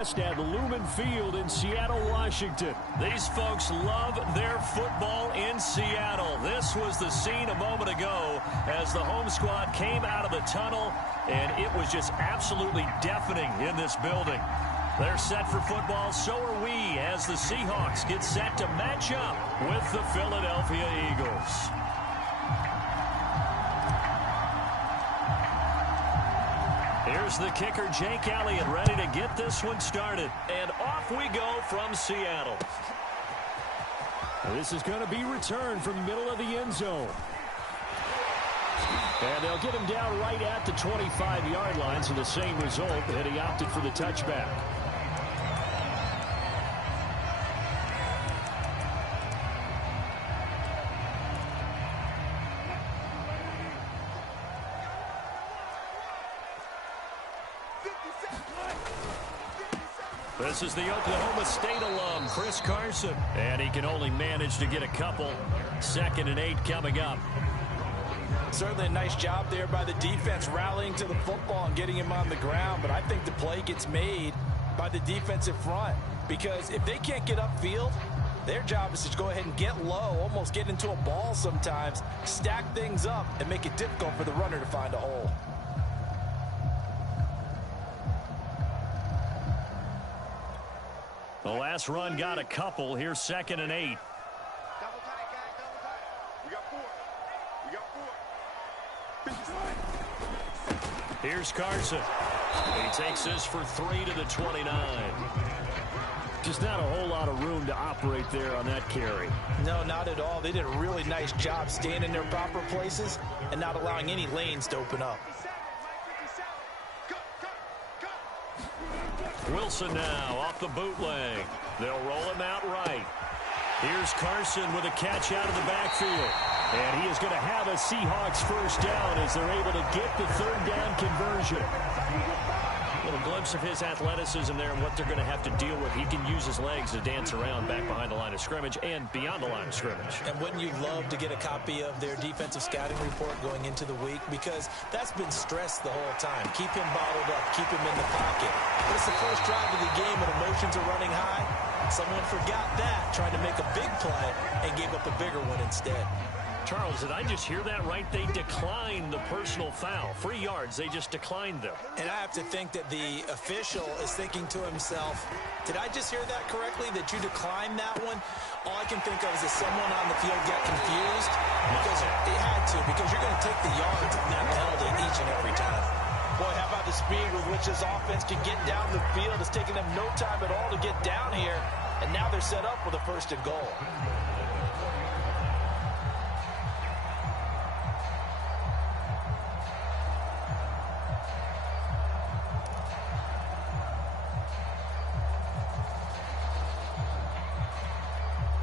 At Lumen Field in Seattle, Washington. These folks love their football in Seattle. This was the scene a moment ago as the home squad came out of the tunnel, and it was just absolutely deafening in this building. They're set for football, so are we, as the Seahawks get set to match up with the Philadelphia Eagles. Here's the kicker, Jake Elliott, ready to get this one started. And off we go from Seattle. This is going to be returned from the middle of the end zone. And they'll get him down right at the 25-yard line, so the same result, and he opted for the touchback. This is the Oklahoma State alum, Chris Carson. And he can only manage to get a couple. 2nd and 8 coming up. Certainly a nice job there by the defense rallying to the football and getting him on the ground. But I think the play gets made by the defensive front. Because if they can't get upfield, their job is to go ahead and get low, almost get into a ball sometimes, stack things up, and make it difficult for the runner to find a hole. The last run got a couple. Here's 2nd and 8. Double tight, guys, double tight. We got 4. Here's Carson. He takes this for 3 to the 29. Just not a whole lot of room to operate there on that carry. No, not at all. They did a really nice job staying in their proper places and not allowing any lanes to open up. Wilson now off the bootleg. They'll roll him out right. Here's Carson with a catch out of the backfield. And he is going to have a Seahawks first down as they're able to get the 3rd down conversion. A little glimpse of his athleticism there and what they're going to have to deal with. He can use his legs to dance around back behind the line of scrimmage and beyond the line of scrimmage. And wouldn't you love to get a copy of their defensive scouting report going into the week? Because that's been stressed the whole time. Keep him bottled up. Keep him in the pocket. But it's the first drive of the game and emotions are running high. Someone forgot that, tried to make a big play, and gave up a bigger one instead. Charles, did I just hear that right? They declined the personal foul. 3 yards, they just declined them. And I have to think that the official is thinking to himself, did I just hear that correctly, that you declined that one? All I can think of is that someone on the field got confused because they had to, because you're going to take the yards in that penalty each and every time. Boy, how about the speed with which this offense can get down the field? It's taking them no time at all to get down here, and now they're set up with a 1st and goal.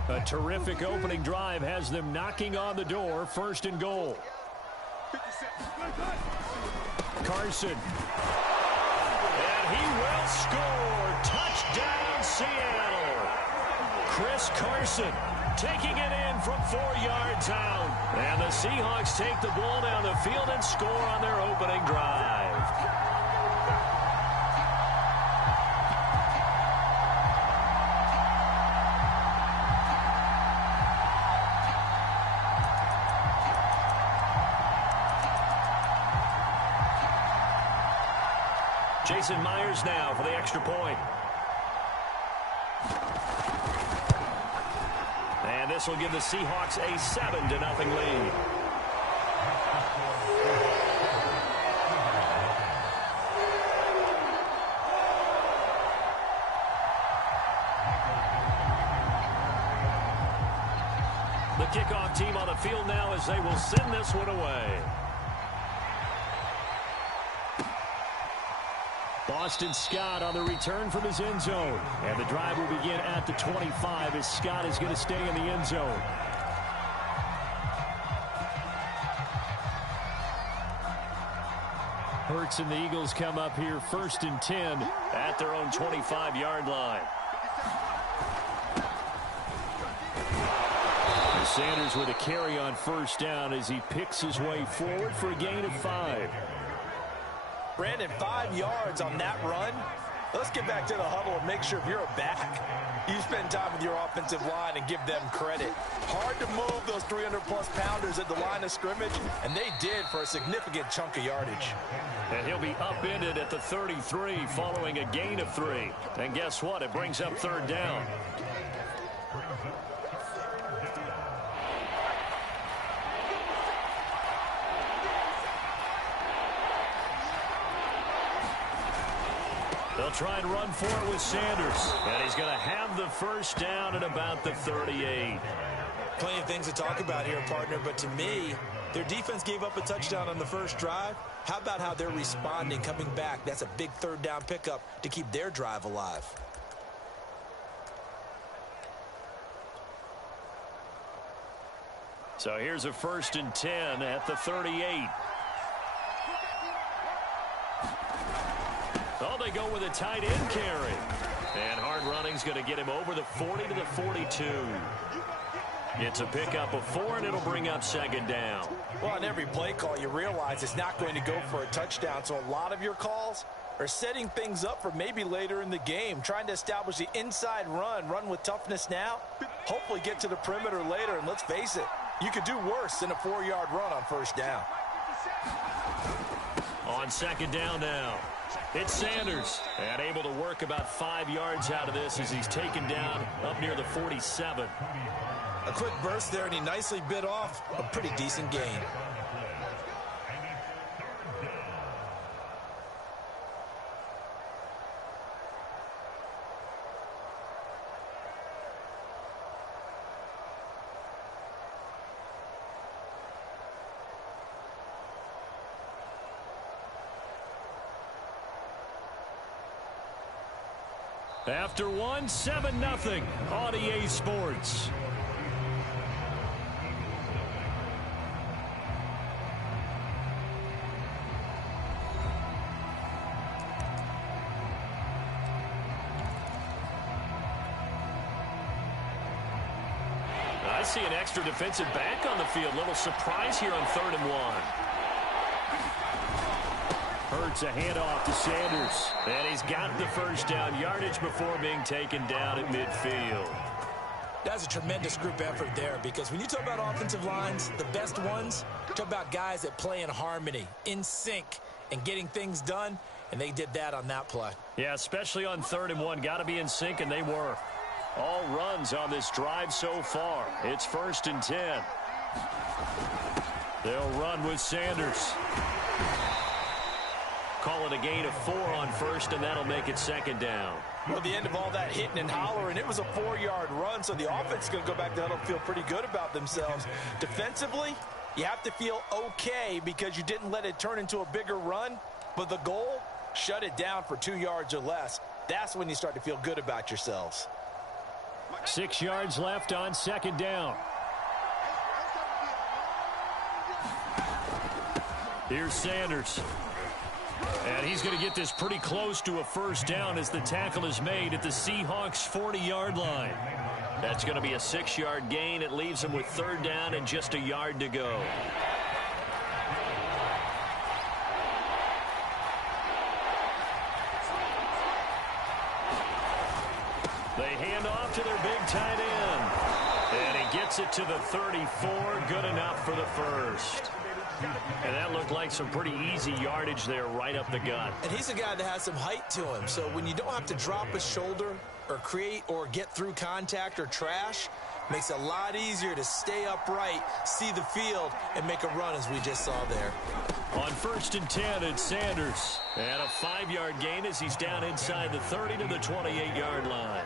A terrific opening drive has them knocking on the door. 1st and goal. Carson. And he will score. Touchdown, Seattle. Chris Carson taking it in from 4 yards out. And the Seahawks take the ball down the field and score on their opening drive. Jason Myers now for the extra point. And this will give the Seahawks a 7-0 lead. The kickoff team on the field now as they will send this one away. Boston Scott on the return from his end zone. And the drive will begin at the 25 as Scott is going to stay in the end zone. Hurts and the Eagles come up here 1st and 10 at their own 25-yard line. Sanders with a carry on 1st down as he picks his way forward for a gain of 5. Brandon, 5 yards on that run. Let's get back to the huddle and make sure if you're a back, you spend time with your offensive line and give them credit. Hard to move those 300-plus pounders at the line of scrimmage, and they did for a significant chunk of yardage. And he'll be upended at the 33 following a gain of 3. And guess what? It brings up third down. They'll try and run for it with Sanders. And he's going to have the first down at about the 38. Plenty of things to talk about here, partner, but to me, their defense gave up a touchdown on the first drive. How about how they're responding, coming back? That's a big third down pickup to keep their drive alive. So here's a 1st and 10 at the 38. Oh, they go with a tight end carry. And hard running's going to get him over the 40 to the 42. It's a pickup of 4, and it'll bring up 2nd down. Well, on every play call, you realize it's not going to go for a touchdown. So a lot of your calls are setting things up for maybe later in the game, trying to establish the inside run with toughness now, hopefully get to the perimeter later. And let's face it, you could do worse than a 4-yard run on 1st down. On 2nd down now, it's Sanders. And able to work about 5 yards out of this as he's taken down up near the 47. A quick burst there, and he nicely bit off a pretty decent gain. After 1, 7-0 on EA Sports. I see an extra defensive back on the field. Little surprise here on 3rd and 1. Hurts a handoff to Sanders. And he's got the first down yardage before being taken down at midfield. That's a tremendous group effort there, because when you talk about offensive lines, the best ones, talk about guys that play in harmony, in sync, and getting things done, and they did that on that play. Yeah, especially on 3rd and 1. Got to be in sync, and they were. All runs on this drive so far. It's 1st and 10. They'll run with Sanders. Call it a gain of 4 on 1st, and that'll make it 2nd down. Well, the end of all that hitting and hollering, it was a 4-yard run, so the offense is going to go back to huddle and feel pretty good about themselves. Defensively, you have to feel okay because you didn't let it turn into a bigger run, but the goal, shut it down for 2 yards or less. That's when you start to feel good about yourselves. 6 yards left on 2nd down. Here's Sanders. And he's going to get this pretty close to a first down as the tackle is made at the Seahawks' 40-yard line. That's going to be a 6-yard gain. It leaves him with 3rd down and just a yard to go. They hand off to their big tight end. And he gets it to the 34. Good enough for the first. And that looked like some pretty easy yardage there right up the gut. And he's a guy that has some height to him. So when you don't have to drop a shoulder or create or get through contact or trash, makes it a lot easier to stay upright, see the field, and make a run as we just saw there. On 1st and 10, it's Sanders. And a 5-yard gain as he's down inside the 30 to the 28-yard line.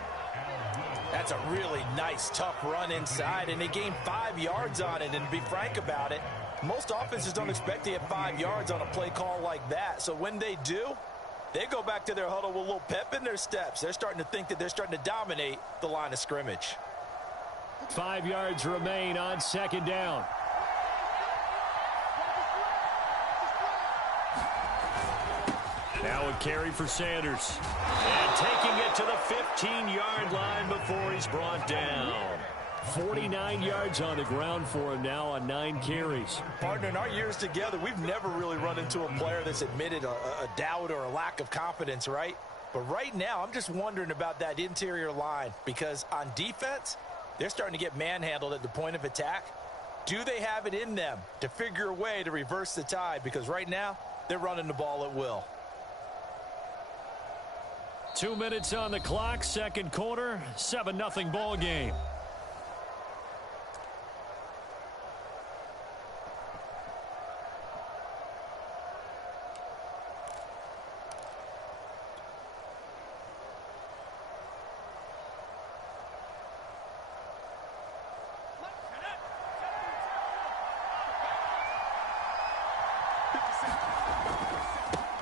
That's a really nice, tough run inside, and they gained 5 yards on it. And to be frank about it, most offenses don't expect to get 5 yards on a play call like that. So when they do, they go back to their huddle with a little pep in their steps. They're starting to think that they're starting to dominate the line of scrimmage. 5 yards remain on 2nd down. Now a carry for Sanders. And taking it to the 15-yard line before he's brought down. 49 yards on the ground for him now on 9 carries. Partner, in our years together, we've never really run into a player that's admitted a doubt or a lack of confidence, right? But right now, I'm just wondering about that interior line because on defense, they're starting to get manhandled at the point of attack. Do they have it in them to figure a way to reverse the tide? Because right now, they're running the ball at will. 2 minutes on the clock, second quarter, 7-0 ball game.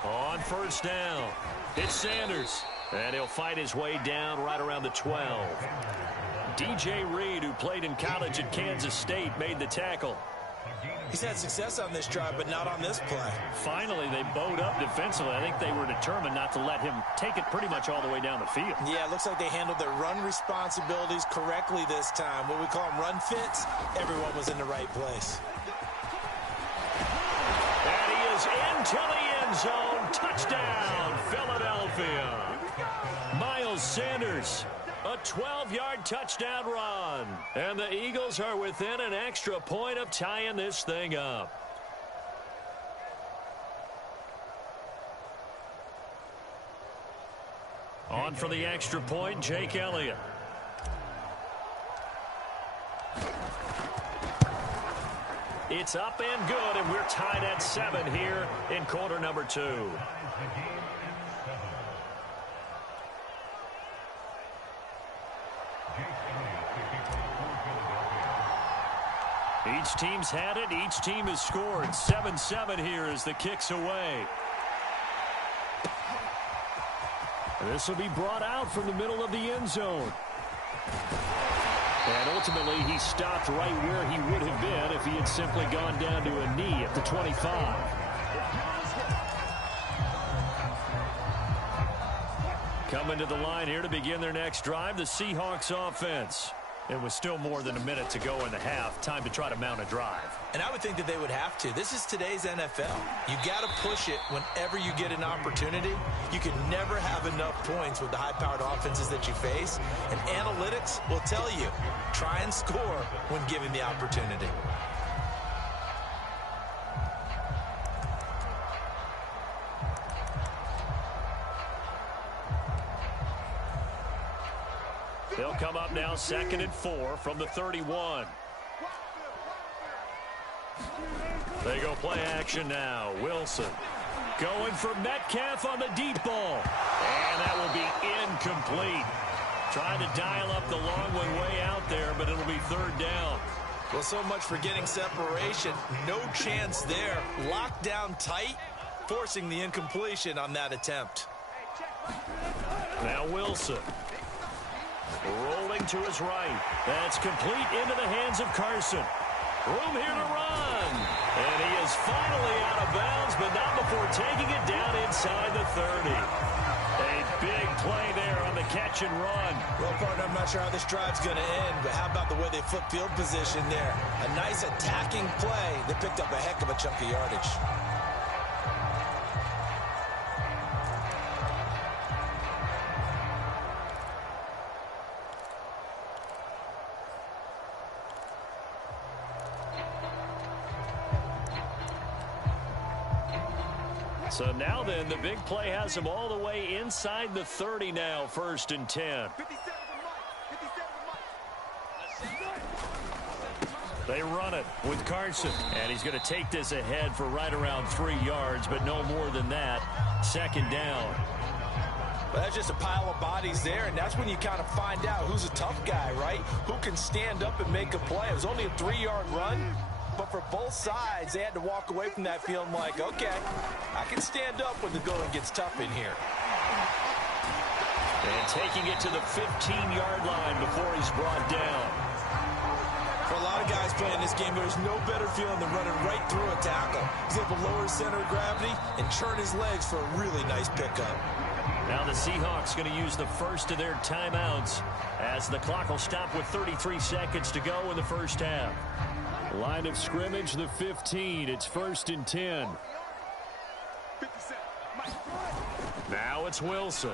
On first down, it's Sanders. And he'll fight his way down right around the 12. DJ Reed, who played in college at Kansas State, made the tackle. He's had success on this drive, but not on this play. Finally, they bowed up defensively. I think they were determined not to let him take it pretty much all the way down the field. Yeah, it looks like they handled their run responsibilities correctly this time. What we call them run fits, everyone was in the right place. And he is into the end zone. Touchdown, Philadelphia. Miles Sanders, a 12-yard touchdown run. And the Eagles are within an extra point of tying this thing up. On for the extra point, Jake Elliott. It's up and good, and we're tied at 7 here in quarter number 2. Each team's had it. Each team has scored. 7-7 here as the kick's away. This will be brought out from the middle of the end zone. And ultimately, he stopped right where he would have been if he had simply gone down to a knee at the 25. Coming to the line here to begin their next drive, the Seahawks offense. It was still more than a minute to go in the half. Time to try to mount a drive. And I would think that they would have to. This is today's NFL. You got to push it whenever you get an opportunity. You can never have enough points with the high-powered offenses that you face. And analytics will tell you, try and score when given the opportunity. They'll come up now 2nd and 4 from the 31. They go play action now. Wilson going for Metcalf on the deep ball. And that will be incomplete. Trying to dial up the long one way out there, but it'll be 3rd down. Well, so much for getting separation. No chance there. Locked down tight, forcing the incompletion on that attempt. Now Wilson. Rolling to his right. That's complete into the hands of Carson. Room here to run. And he is finally out of bounds, but not before taking it down inside the 30. A big play there on the catch and run. Well, partner, I'm not sure how this drive's going to end, but how about the way they flip field position there? A nice attacking play that picked up a heck of a chunk of yardage. So now then, the big play has him all the way inside the 30 now, 1st and 10. They run it with Carson. And he's going to take this ahead for right around 3 yards, but no more than that. 2nd down. Well, that's just a pile of bodies there, and that's when you kind of find out who's a tough guy, right? Who can stand up and make a play. It was only a 3-yard run. But for both sides, they had to walk away from that feeling like, okay, I can stand up when the going gets tough in here. And taking it to the 15-yard line before he's brought down. For a lot of guys playing this game, there's no better feeling than running right through a tackle. He's able to lower his center of gravity and churn his legs for a really nice pickup. Now the Seahawks going to use the first of their timeouts as the clock will stop with 33 seconds to go in the first half. Line of scrimmage, the 15. It's 1st and 10. Now it's Wilson.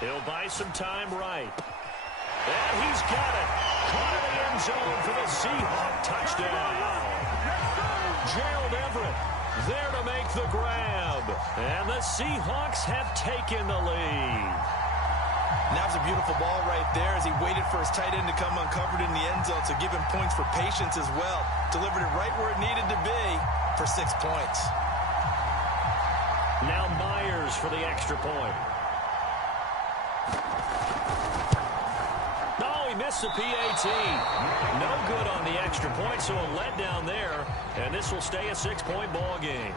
He'll buy some time right. And he's got it. Caught in the end zone for the Seahawk touchdown. Gerald Everett there to make the grab. And the Seahawks have taken the lead. And that was a beautiful ball right there as he waited for his tight end to come uncovered in the end zone, so give him points for patience as well. Delivered it right where it needed to be for 6 points. Now Myers for the extra point. No, he missed the PAT. No good on the extra point, so a letdown there. And this will stay a 6-point ball game.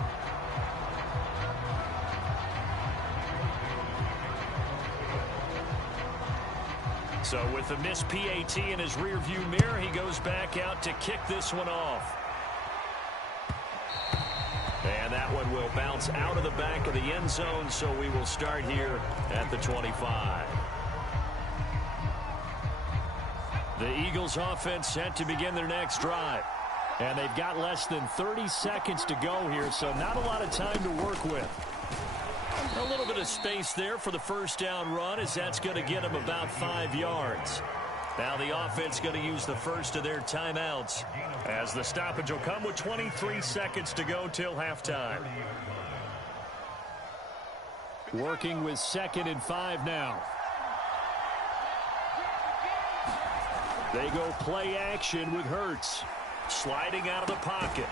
So with the missed PAT in his rearview mirror, he goes back out to kick this one off. And that one will bounce out of the back of the end zone, so we will start here at the 25. The Eagles offense set to begin their next drive. And they've got less than 30 seconds to go here, so not a lot of time to work with. A little bit of space there for the first down run, as that's going to get them about 5 yards. Now the offense going to use the first of their timeouts, as the stoppage will come with 23 seconds to go till halftime. Working with 2nd and 5 now. They go play action with Hurts. Sliding out of the pocket.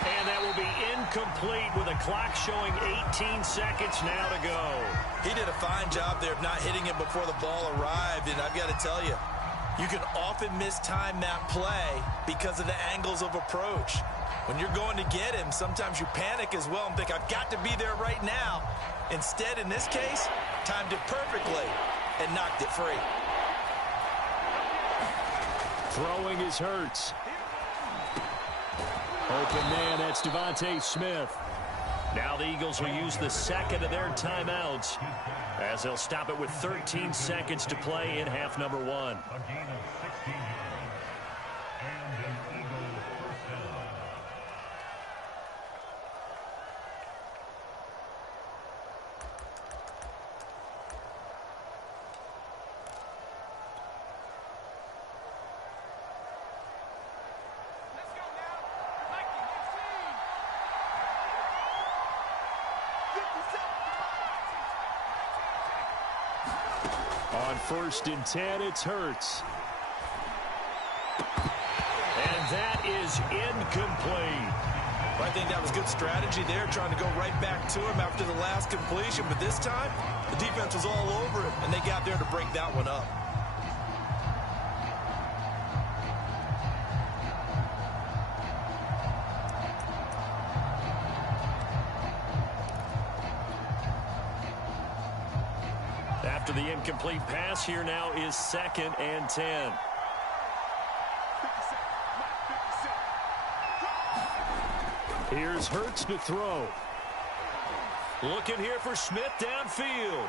And that will be incomplete with a clock showing 18 seconds now to go. He did a fine job there of not hitting it before the ball arrived, and I've got to tell you, you can often mistime that play because of the angles of approach. When you're going to get him, sometimes you panic as well and think, I've got to be there right now. Instead, in this case, timed it perfectly and knocked it free. Throwing is Hurts. Open man, that's Devontae Smith. Now the Eagles will use the second of their timeouts, as they'll stop it with 13 seconds to play in half number 1. On 1st and 10, it's Hurts. And that is incomplete. I think that was good strategy there, trying to go right back to him after the last completion. But this time, the defense was all over him, and they got there to break that one up. After the incomplete pass, here now is 2nd and 10. Here's Hurts to throw. Looking here for Smith downfield.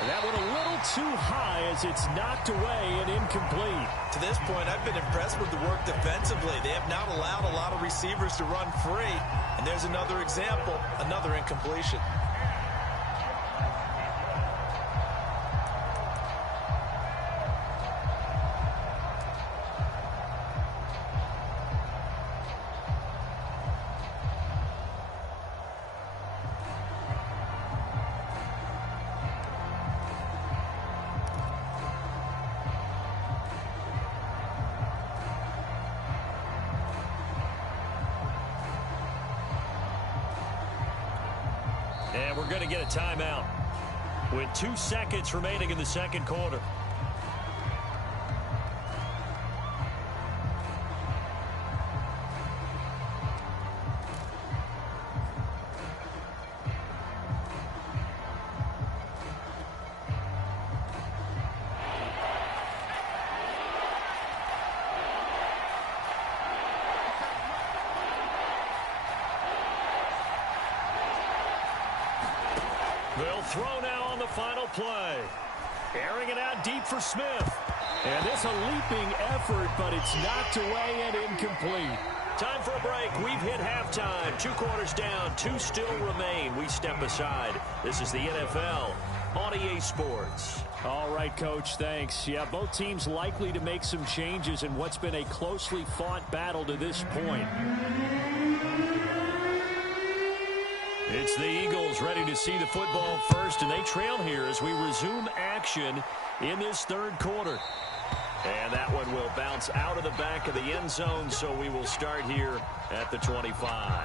And that one a little too high as it's knocked away and incomplete. To this point, I've been impressed with the work defensively. They have not allowed a lot of receivers to run free. And there's another example, another incompletion. And we're going to get a timeout with 2 seconds remaining in the second quarter. They'll throw now on the final play. Airing it out deep for Smith. And this a leaping effort, but it's knocked away and incomplete. Time for a break. We've hit halftime. 2 quarters down. 2 still remain. We step aside. This is the NFL on EA Sports. All right, Coach, thanks. Yeah, both teams likely to make some changes in what's been a closely fought battle to this point. It's the Eagles ready to see the football first, and they trail here as we resume action in this third quarter. And that one will bounce out of the back of the end zone, so we will start here at the 25.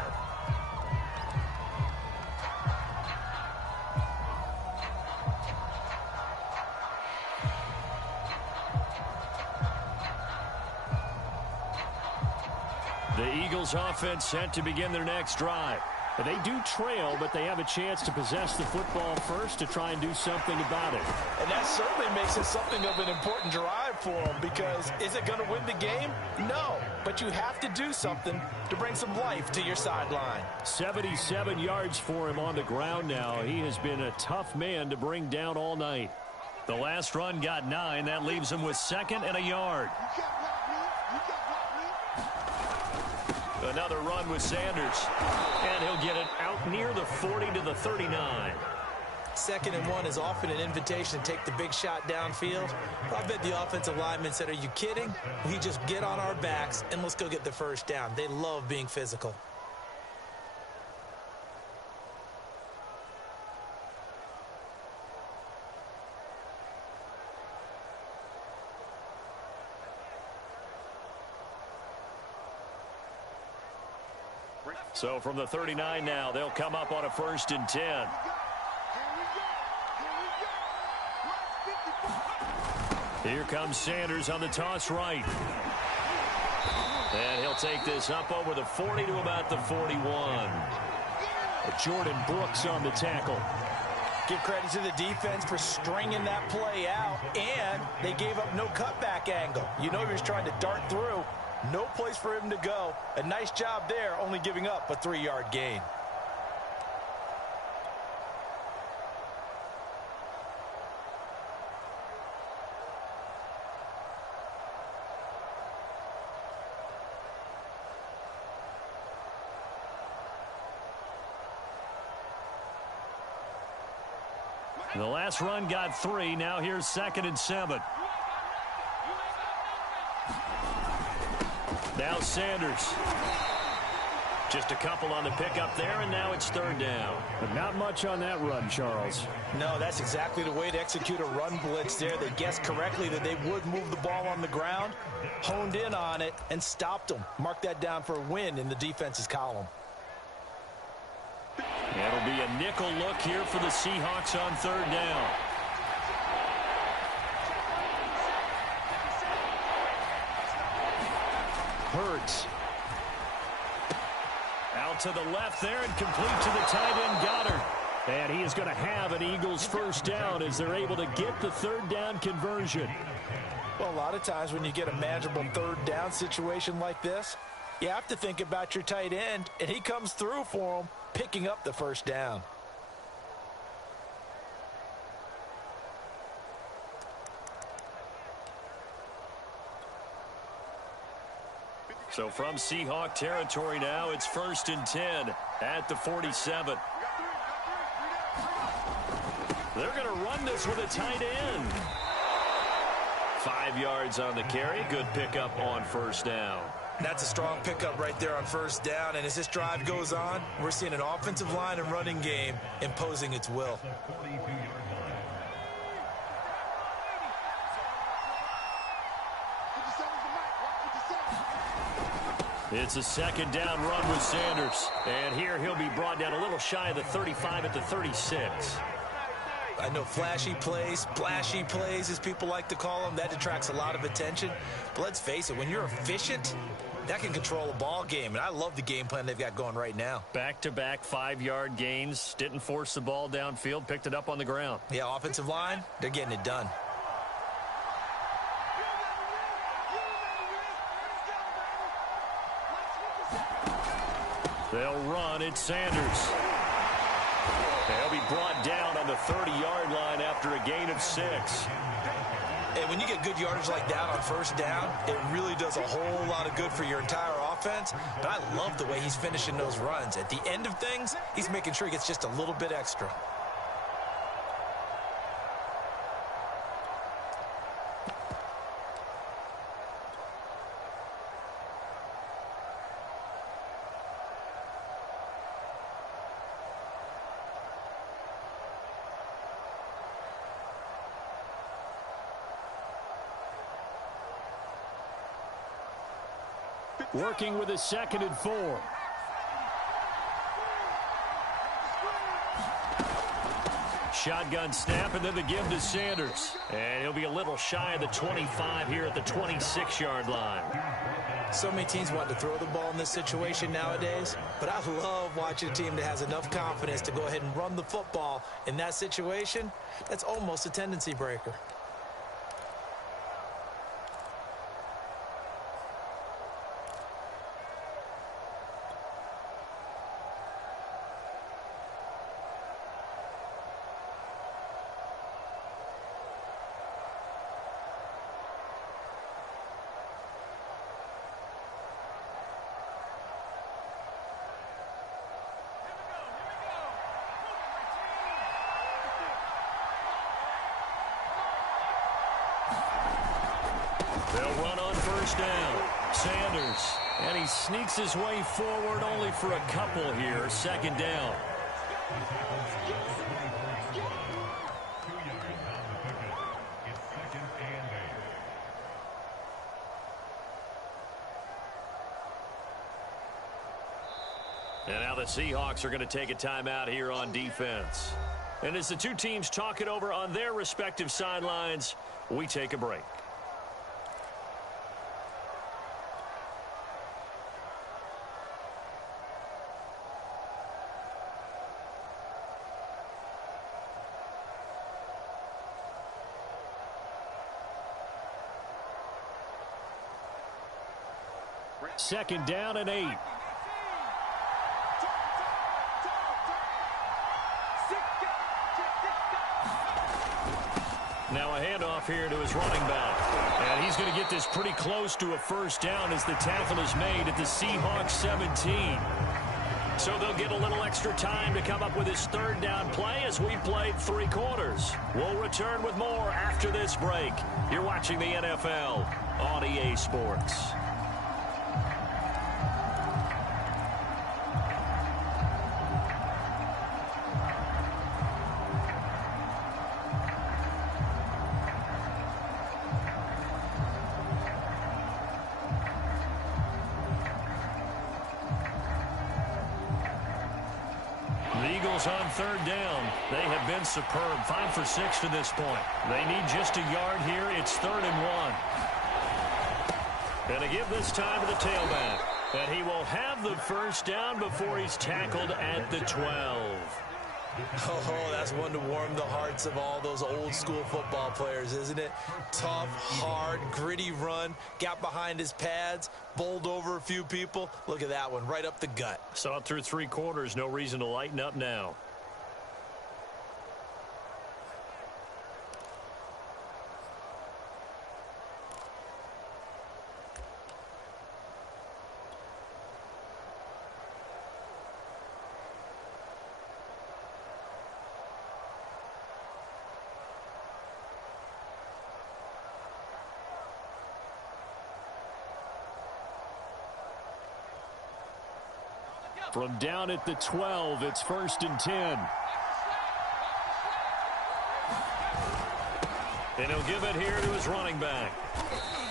The Eagles offense set to begin their next drive. They do trail, but they have a chance to possess the football first to try and do something about it. And that certainly makes it something of an important drive for them, because is it going to win the game? No, but you have to do something to bring some life to your sideline. 77 yards for him on the ground now. He has been a tough man to bring down all night. The last run got 9. That leaves him with 2nd and a yard. Another run with Sanders, and he'll get it out near the 40 to the 39. 2nd and 1 is often an invitation to take the big shot downfield. I bet the offensive lineman said, "Are you kidding? We just get on our backs and let's go get the first down." They love being physical. So from the 39 now, they'll come up on a 1st and 10. Here comes Sanders on the toss right. And he'll take this up over the 40 to about the 41. Jordan Brooks on the tackle. Give credit to the defense for stringing that play out, and they gave up no cutback angle. You know he was trying to dart through. No place for him to go. A nice job there, only giving up a 3-yard gain. The last run got 3. Now here's 2nd and 7. Now Sanders. Just a couple on the pickup there, and now it's 3rd down. But not much on that run, Charles. No, that's exactly the way to execute a run blitz there. They guessed correctly that they would move the ball on the ground, honed in on it, and stopped them. Mark that down for a win in the defense's column. It'll be a nickel look here for the Seahawks on 3rd down. Hurts. Out to the left there and complete to the tight end Goddard. And he is going to have an Eagles 1st down as they're able to get the 3rd down conversion. Well, a lot of times when you get a manageable 3rd down situation like this, you have to think about your tight end, and he comes through for him, picking up the 1st down. So from Seahawk territory now, it's 1st and 10 at the 47. They're going to run this with a tight end. 5 yards on the carry. Good pickup on 1st down. That's a strong pickup right there on 1st down. And as this drive goes on, we're seeing an offensive line and running game imposing its will. It's a 2nd down run with Sanders. And here he'll be brought down a little shy of the 35 at the 36. I know flashy plays, splashy plays, as people like to call them, that attracts a lot of attention. But let's face it, when you're efficient, that can control a ball game. And I love the game plan they've got going right now. Back-to-back 5-yard gains. Didn't force the ball downfield. Picked it up on the ground. Yeah, offensive line, they're getting it done. They'll run. It's Sanders. They'll be brought down on the 30-yard line after a gain of 6. And when you get good yardage like that on 1st down, it really does a whole lot of good for your entire offense. But I love the way he's finishing those runs. At the end of things, he's making sure he gets just a little bit extra. Working with a 2nd and 4. Shotgun snap, and then the give to Sanders. And he'll be a little shy of the 25 here at the 26-yard line. So many teams want to throw the ball in this situation nowadays, but I love watching a team that has enough confidence to go ahead and run the football in that situation. That's almost a tendency breaker. They'll run on first down. Sanders. And he sneaks his way forward only for a couple here. 2nd down. And now the Seahawks are going to take a timeout here on defense. And as the two teams talk it over on their respective sidelines, we take a break. Second down and 8. Now a handoff here to his running back. And he's going to get this pretty close to a first down as the tackle is made at the Seahawks 17. So they'll get a little extra time to come up with his 3rd down play as we played 3 quarters. We'll return with more after this break. You're watching the NFL on EA Sports. The Eagles on 3rd down. They have been superb. 5 for 6 to this point. They need just a yard here. It's 3rd and 1. And to give this time to the tailback. And he will have the first down before he's tackled at the 12. Oh, that's one to warm the hearts of all those old school football players, isn't it? Tough, hard, gritty run, got behind his pads, bowled over a few people. Look at that one, right up the gut. Saw it through 3 quarters, no reason to lighten up now. From down at the 12, it's 1st and 10. And he'll give it here to his running back.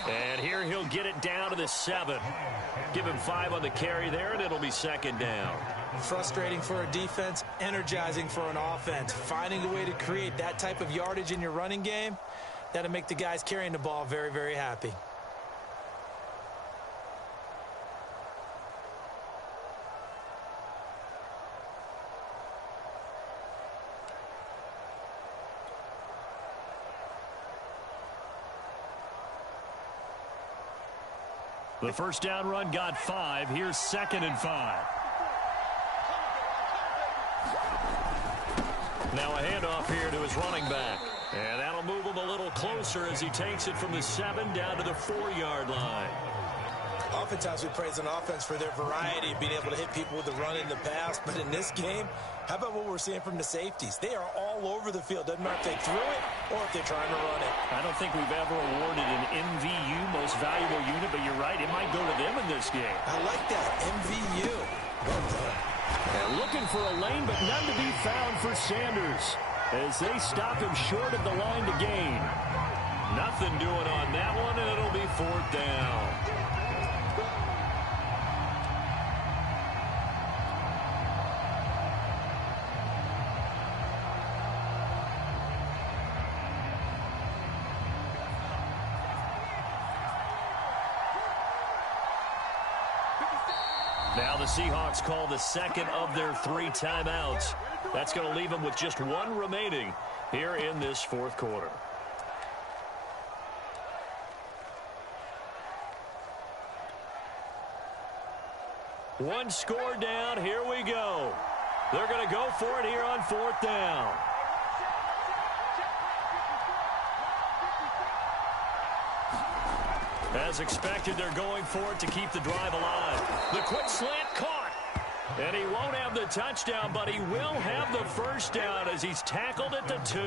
And here he'll get it down to the 7. Give him 5 on the carry there, and it'll be 2nd down. Frustrating for a defense, energizing for an offense. Finding a way to create that type of yardage in your running game, that'll make the guys carrying the ball very, very happy. The first down run got 5. Here's 2nd and 5. Now a handoff here to his running back. And that'll move him a little closer as he takes it from the 7 down to the 4-yard line. Oftentimes we praise an offense for their variety, being able to hit people with the run in the pass. But in this game, how about what we're seeing from the safeties? They are all over the field. Doesn't matter if they threw it or if they're trying to run it. I don't think we've ever awarded an MVU, most valuable unit, but you're right, it might go to them in this game. I like that, MVU. Well done. And looking for a lane, but none to be found for Sanders as they stop him short of the line to gain. Nothing doing on that one, and it'll be 4th down. Now the Seahawks call the second of their 3 timeouts. That's going to leave them with just 1 remaining here in this fourth quarter. One score down. Here we go. They're going to go for it here on 4th down. As expected, they're going for it to keep the drive alive. The quick slant caught. And he won't have the touchdown, but he will have the first down as he's tackled at the 2.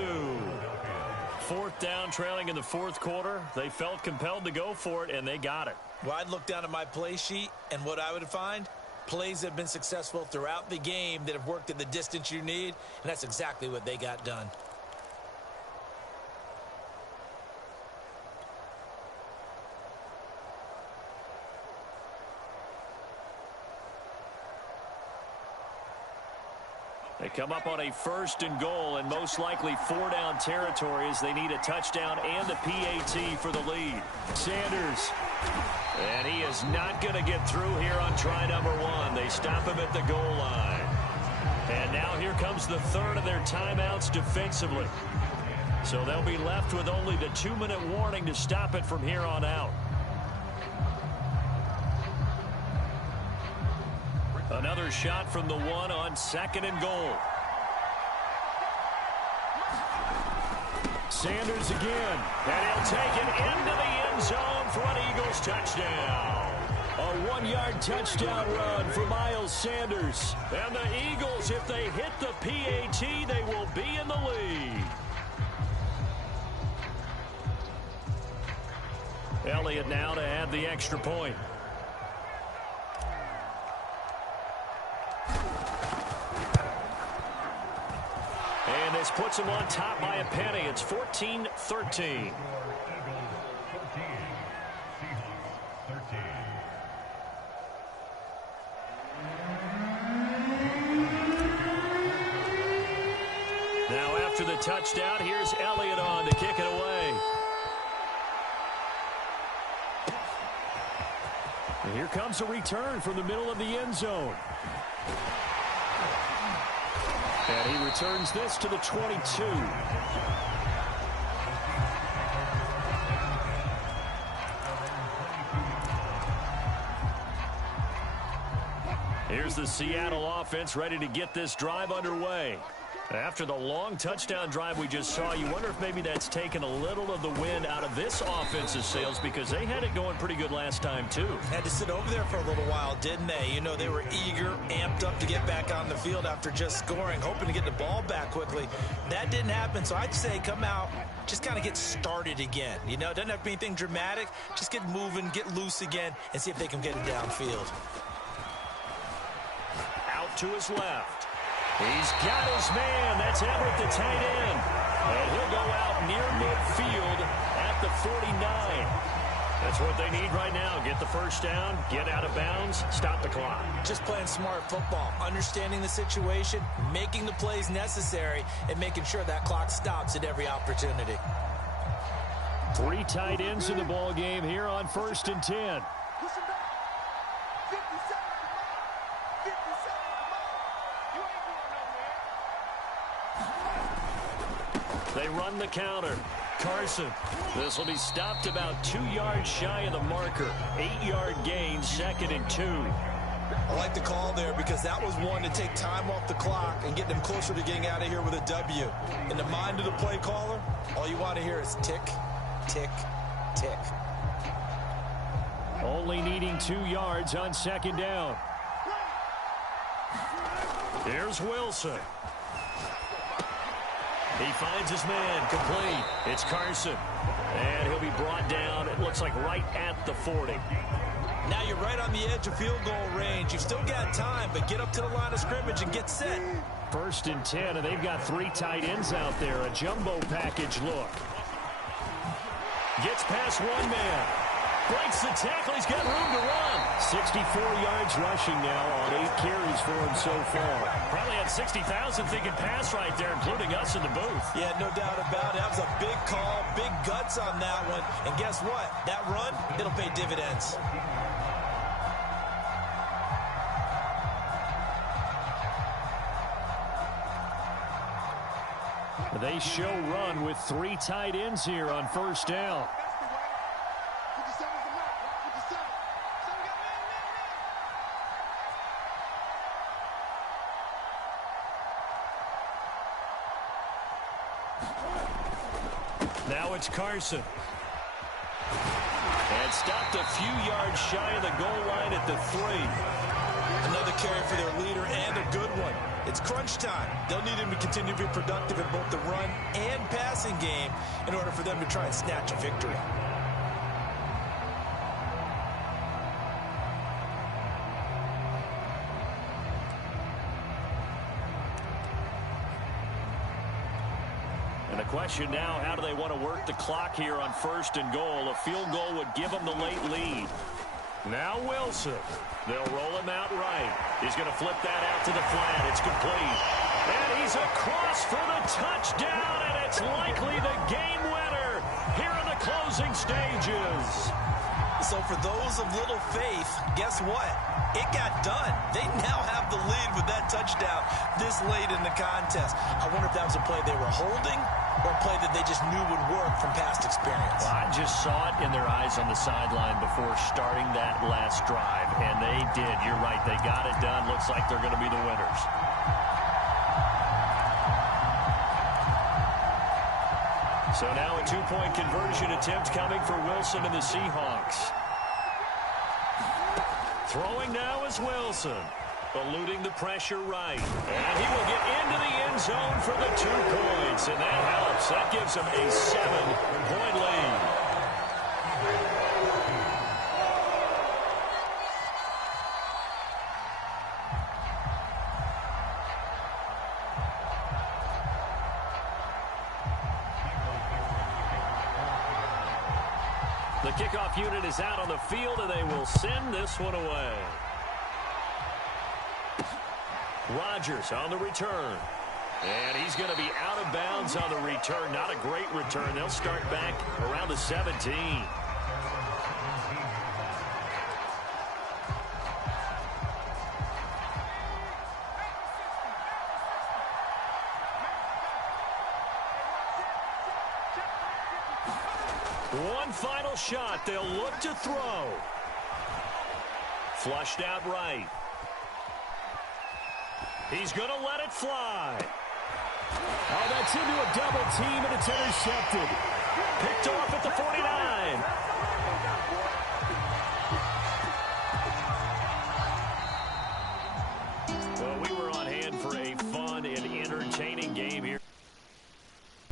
4th down, trailing in the fourth quarter. They felt compelled to go for it, and they got it. Well, I'd look down at my play sheet, and what I would find, plays that have been successful throughout the game that have worked at the distance you need, and that's exactly what they got done. They come up on a 1st and goal, and most likely 4-down territory as they need a touchdown and a PAT for the lead. Sanders, and he is not going to get through here on try number 1. They stop him at the goal line. And now here comes the 3rd of their timeouts defensively. So they'll be left with only the 2-minute warning to stop it from here on out. Another shot from the 1 on 2nd and goal. Sanders again, and he'll take it into the end zone for an Eagles touchdown. A 1-yard touchdown run for Miles Sanders. And the Eagles, if they hit the PAT, they will be in the lead. Elliott now to add the extra point. And this puts them on top by a penny. It's 14-13. Now after the touchdown, here's Elliott on to kick it away. And here comes a return from the middle of the end zone. And he returns this to the 22. Here's the Seattle offense ready to get this drive underway. After the long touchdown drive we just saw, you wonder if maybe that's taken a little of the wind out of this offense's sails because they had it going pretty good last time, too. Had to sit over there for a little while, didn't they? You know, they were eager, amped up to get back on the field after just scoring, hoping to get the ball back quickly. That didn't happen, so I'd say come out, just kind of get started again. You know, it doesn't have to be anything dramatic. Just get moving, get loose again, and see if they can get it downfield. Out to his left. He's got his man. That's Everett, the tight end. And he'll go out near midfield at the 49. That's what they need right now. Get the first down, get out of bounds, stop the clock. Just playing smart football, understanding the situation, making the plays necessary, and making sure that clock stops at every opportunity. 3 tight ends in the ball game here on 1st and 10. They run the counter. Carson. This will be stopped about 2 yards shy of the marker. 8-yard gain, 2nd and 2. I like the call there because that was one to take time off the clock and get them closer to getting out of here with a W. In the mind of the play caller, all you want to hear is tick, tick, tick. Only needing 2 yards on 2nd down. Here's Wilson. He finds his man, complete. It's Carson. And he'll be brought down, it looks like right at the 40. Now you're right on the edge of field goal range. You've still got time, but get up to the line of scrimmage and get set. 1st and 10, and they've got 3 tight ends out there. A jumbo package look. Gets past one man. Breaks the tackle. He's got room to run. 64 yards rushing now on 8 carries for him so far. Probably had 60,000 thinking pass right there, including us in the booth. Yeah, no doubt about it. That was a big call, big guts on that one. And guess what? That run, it'll pay dividends. They show run with 3 tight ends here on first down. Now it's Carson. And stopped a few yards shy of the goal line at the 3. Another carry for their leader, and a good one. It's crunch time. They'll need him to continue to be productive in both the run and passing game in order for them to try and snatch a victory. And the question now, how do they want to work the clock here on first and goal? A field goal would give them the late lead. Now Wilson. They'll roll him out right. He's going to flip that out to the flat. It's complete. And he's across for the touchdown, and it's likely the game winner here in the closing stages. So for those of little faith, guess what? It got done. They now have the lead with that touchdown this late in the contest. I wonder if that was a play they were holding or a play that they just knew would work from past experience. Well, I just saw it in their eyes on the sideline before starting that last drive, and they did. You're right. They got it done. Looks like they're going to be the winners. So now a 2-point conversion attempt coming for Wilson and the Seahawks. Throwing now is Wilson. Eluding the pressure right. And he will get into the end zone for the 2 points. And that helps. That gives him a 7-point lead. The kickoff unit is out on the field, and they will send this one away. Rodgers on the return. And he's going to be out of bounds on the return. Not a great return. They'll start back around the 17. One final shot. They'll look to throw. Flushed out right. He's going to let it fly. Oh, that's into a double team, and it's intercepted. Picked off at the 49.